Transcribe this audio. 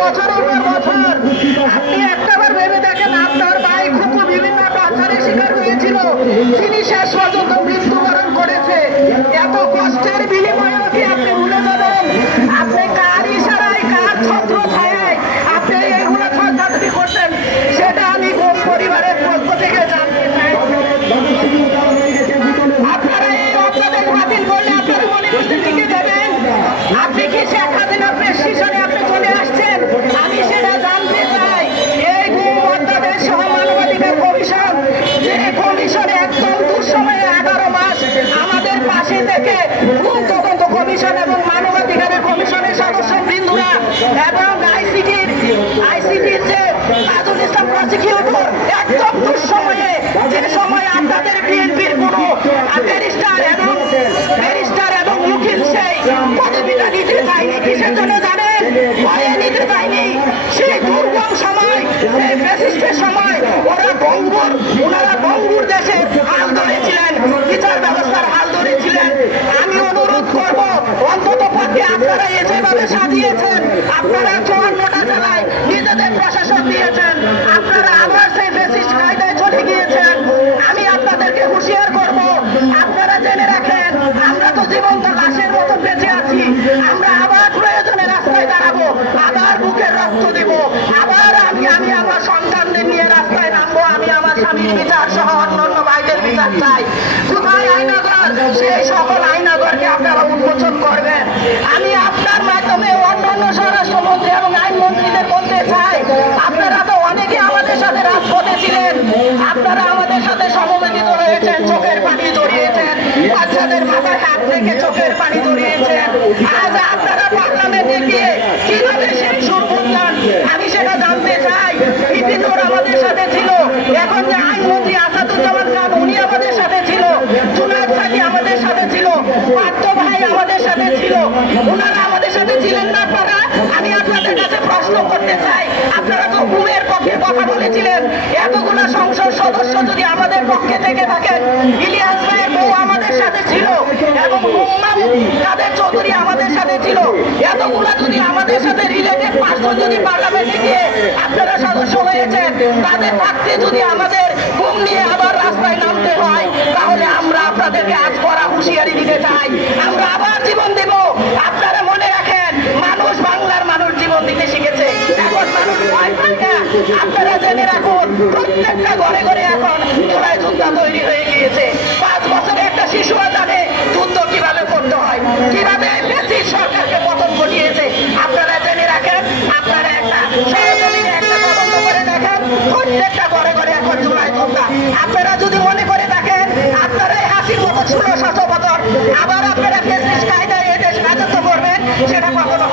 বছরের পর বছর। আপনি একটাবার ভেবে দেখেন, আপনার ভাই খুব বিভিন্ন টর্চারের শিকার হয়েছিল, তিনি শেষ পর্যন্ত মৃত্যুবরণ করেছে। এত কষ্টের বিনিময়েও কি আপনি ভুলে যাবেন? আপনি কার ইশারায়, কার ছত্র ছায়ায় আপনি এগুলো ছত্রাছড়ি করছেন, সেটা আমি পরিবারের পক্ষ থেকে জানতে চাই। আপনারা এই অধ্যাদেশ বাতিল করলে আপনারা মনে করছেন টিকে দেবেন? আপনি কি শেখ হাসিনার প্রেসক্রিপশনে আপনি চলে আসছেন? আমি সেটা জানতে চাই। এই অধ্যাদেশ সহ মানবাধিকার কমিশন, যে কমিশনে একদম দুঃসময়ে 11 মাস আমাদের পাশে থেকে তদন্ত কমিশন এবং মানবাধিকারের কমিশনের সদস্য বৃন্দুরা এবং আইসিটির যে তাজুল ইসলাম প্রসিকিউটর একদম দুঃসময়ে, যে সময় আপনাদের বিএনপির কোনো ব্যারিস্টার এবং উকিল সেই পদবিটা নিতে চায়নি। কিসের জন্য জানেন? ভয়ে নিতে চায়নি। সেই দুর্গম সময়, সেই ফ্যাসিস্টের সময় ওনারা বঙ্গুর দেশে হাল ধরেছিলেন, বিচার ব্যবস্থার হাল ধরেছিলেন। আমি অনুরোধ করবো, অন্তত পক্ষে আপনারা যেভাবে সাজিয়েছেন, আপনারা 54টা জেলায় নিজেদের প্রশাসন দিয়েছেন, আপনারা আবার সেই ফ্যাসিস্ট কায়দায় চলে গিয়েছেন। আমি আপনাদেরকে হুঁশিয়ার করব, আপনারা জেনে রাখেন, আমরা তো জীবন্ত লাশের মতো বেঁচে আছি। আমরা আবার প্রয়োজনে রাস্তায় দাঁড়াবো, আবার বুকে রক্ত দিব, আবার আমি আমার সন্তানদের নিয়ে রাস্তায় নামবো। আমি আমার স্বামীর বিচার সহ অন্যান্য ভাইদের বিচার চাই। কোথায় আইনাগর? সেই সকল আইনাগরকে আপনারা উন্মোচন করবেন। আমি আপনার মাধ্যমে অন্যান্য স্বরাষ্ট্রমন্ত্রী এবং আইনমন্ত্রীদের বলতে চাই, আপনারা তো অনেকে আমাদের সাথে রাজপথে ছিলেন, আপনারা আমাদের সাথে সমবেত হয়েছেন, চোখের পানি জড়িয়েছেন, বাচ্চাদের মাথায় হাত রেখে চোখের পানি জড়িয়েছেন। আজ আপনারা পার্লামেন্টে গিয়ে কিভাবে সেই সুর করলেন, আমি সেটা জানতে চাই। বিপিনুর আমাদের সাথে ছিল, এখন যে আইনমন্ত্রী আসাদুজ্জামান খান উনি আমাদের সাথে ছিল, জুনায়েদ সাকি আমাদের সাথে ছিল, পার্থ ভাই আমাদের সাথে ছিল, ওনারা আমাদের সাথে ছিলেন না আপনারা? আমি আপনাদের কাছে প্রশ্ন করতে চাই, আপনারা তো ঘুমের পক্ষে কথা বলেছিলেন, এতগুলো সংসদ সদস্য যদি আমাদের পক্ষে থেকে থাকেন, ইলিয়াস ভাইয়ের বউ আমাদের সাথে ছিল এবং কাদের চৌধুরী আমাদের সাথে ছিল, এতগুলো যদি আমাদের সাথে রিলেটেড পার্সন যদি পার্লামেন্টে গিয়ে আপনারা সদস্য হয়েছেন, তাদের থাকতে যদি আমাদের ঘুম নিয়ে আবার রাস্তায় নামতে হয়, তাহলে আমরা আপনাদেরকে আজ করা হুঁশিয়ারি দিতে চাই, আমরা আবার জীবন দেব। আপনারা মনে রাখেন, মানুষ, বাংলার মানুষ জীবন দিতে শিখেছে, এখন মানুষ ভয় পায় না। আপনারা জেনে রাখুন, প্রত্যেকটা ঘরে ঘরে এখন জোড়ায় যোদ্ধা তৈরি হয়ে গিয়েছে। 5 বছরে একটা শিশুও জানে যুদ্ধ কিভাবে করতে হয়, কিভাবে ফ্যাসিস্ট সরকারকে পতন ঘটিয়েছে। আপনারা জেনে রাখেন, আপনারা একটা সরজমিনে একটা তদন্ত করে দেখেন, প্রত্যেকটা ঘরে ঘরে এখন জোড়ায় যোদ্ধা। আপনারা যদি মনে করে থাকেন আপনারা হাসির মতো 16 বছর আবার আপনারা ফ্যাসিস্ট কায়দায় এদেশ রাজত্ব করবেন, সেটা কখনো